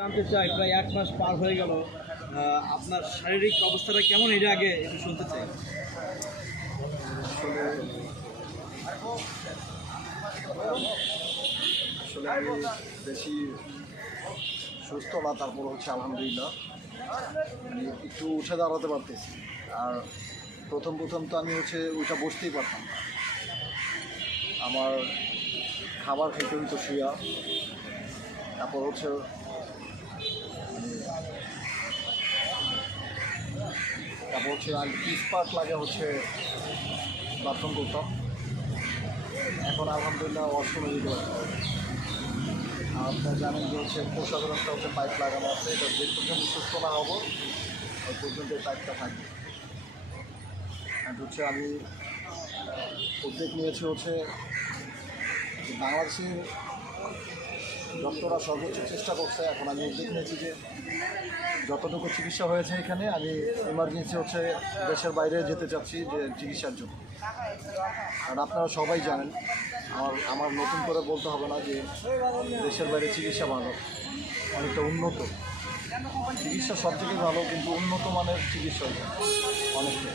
জানতে চাই, প্রায় এক মাস পার হয়ে গেল আপনার শারীরিক অবস্থাটা কেমন? এটা আগে একটু শুনতে চাই। আসলে আমি বেশি সুস্থ না তারপর হচ্ছে আলহামদুলিল্লাহ। একটু উঠে দাঁড়াতে পারতেছি। আর প্রথম প্রথম তো আমি হচ্ছে উঠে বসতেই পারতাম না। আমার খাবার খেতে হইতো শুয়া তারপর হচ্ছে তারপর হচ্ছে আর পার্ট লাগে হচ্ছে বাথরুম করতাম এখন আলহামদুলিল্লাহ ওয়াশরুমে যেতে পারি। আর আপনারা জানেন যে হচ্ছে প্রসাধন একটা হচ্ছে পাইপ লাগানো আছে, এটা যে পর্যন্ত সুস্থ না হব, ওই পর্যন্ত পাইপটা থাকবে। আর হচ্ছে আমি উদ্যোগ নিয়েছি হচ্ছে বাংলাদেশের ডক্টররা সর্বোচ্চ চেষ্টা করছে। এখন আমি উদ্যোগ নিয়েছি যে যতটুকু চিকিৎসা হয়েছে এখানে, আমি ইমার্জেন্সি হচ্ছে দেশের বাইরে যেতে চাচ্ছি যে চিকিৎসার জন্য। কারণ আপনারা সবাই জানেন, আমার আমার নতুন করে বলতে হবে না যে দেশের বাইরে চিকিৎসা ভালো, অনেকটা উন্নত। চিকিৎসা সব থেকে ভালো, কিন্তু উন্নত মানের চিকিৎসা অনেকটা।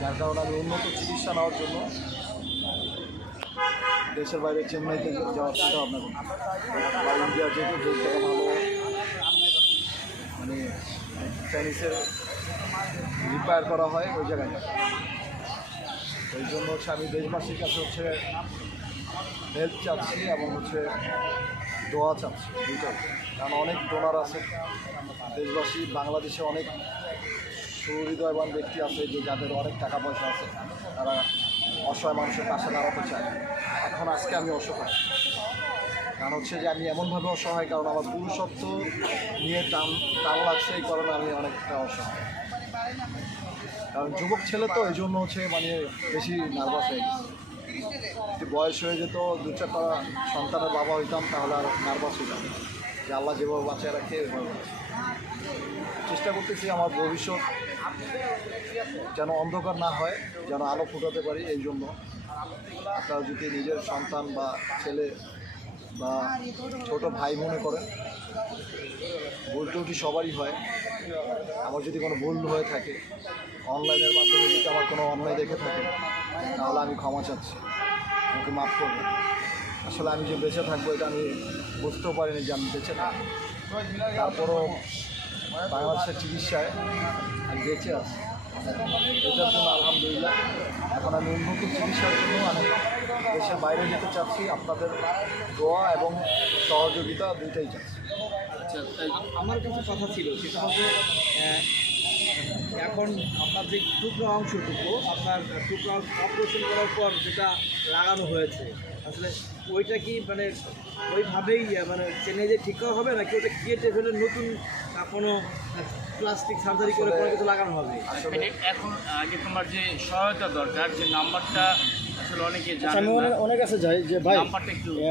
যার কারণে আমি উন্নত চিকিৎসা নেওয়ার জন্য দেশের বাইরে চেন্নাইতে যাওয়ার চিন্তা করি ইন্ডিয়া যেহেতু ভালো মানে চাইনিজের রিপেয়ার করা হয় ওই জায়গায়। ওই জন্য হচ্ছে আমি দেশবাসীর কাছে হচ্ছে হেল্প চাচ্ছি এবং হচ্ছে দোয়া চাচ্ছি দুইটাই। কারণ অনেক ডোনার আছে। দেশবাসী, বাংলাদেশে অনেক সুহৃদয়বান ব্যক্তি আছে যে যাদের অনেক টাকা পয়সা আছে। তারা অসহায় মানুষের পাশে দাঁড়াতে চাই। এখন আজকে আমি অসহায়। কারণ হচ্ছে যে আমি এমনভাবে অসহায়, কারণ আমার পুরুষত্ব নিয়ে টান টান লাগছে, এই কারণে আমি অনেকটা অসহায়। কারণ যুবক ছেলে তো, এই জন্য হচ্ছে মানে বেশি নার্ভাস হয়ে গেছে। বয়স হয়ে যেত দু চারটা সন্তানের বাবা হইতাম, তাহলে আর নার্ভাস হইতাম। যে আল্লাহ যেভাবে বাঁচিয়ে রাখে। চেষ্টা করতেছি আমার ভবিষ্যৎ যেন অন্ধকার না হয়, যেন আলো ফুটাতে পারি এই জন্য। আপনারা যদি নিজের সন্তান বা ছেলে বা ছোট ভাই মনে করেন, ভুল টুটি সবারই হয়। আমার যদি কোনো ভুল হয়ে থাকে, অনলাইনের মাধ্যমে যদি আমার কোনো অন্যায় দেখে থাকে, তাহলে আমি ক্ষমা চাচ্ছি। আমাকে মাফ করবেন। আসলে আমি যে বেঁচে থাকব, এটা আমি বুঝতেও পারিনি যে আমি বেঁচে থাকব। তারপরও বাংলাদেশের চিকিৎসায় আমি বেঁচে আছি। এটার জন্য আলহামদুলিল্লাহ, এখন আমি উন্নত চিকিৎসার জন্য আমি দেশের বাইরে যেতে চাচ্ছি, আপনাদের দোয়া এবং সহযোগিতা দুইটাই চাচ্ছি। আচ্ছা আমার কাছে কথা ছিল, সেটা হচ্ছে এখন আপনার যে টুকরো অংশটুকু আপনার টুকরো অংশ অপারেশন করার পর যেটা লাগানো হয়েছে আসলে ওইটা কি মানে ওইভাবেই মানে চেনে যে ঠিক করা হবে নাকি ওটা কেটে ফেলে নতুন কোনো প্লাস্টিক সার্জারি করে কোনো কিছু লাগানো হবে? আসলে মানে এখন আগে তোমার যে সহায়তা দরকার যে নাম্বারটা আসলে অনেকে আচ্ছা, আমি অনেক কাছে যাই যে ভাই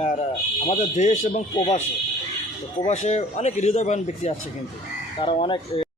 আর আমাদের দেশ এবং প্রবাসে তো প্রবাসে অনেক হৃদয়বান ব্যক্তি আছে কিন্তু তারা অনেক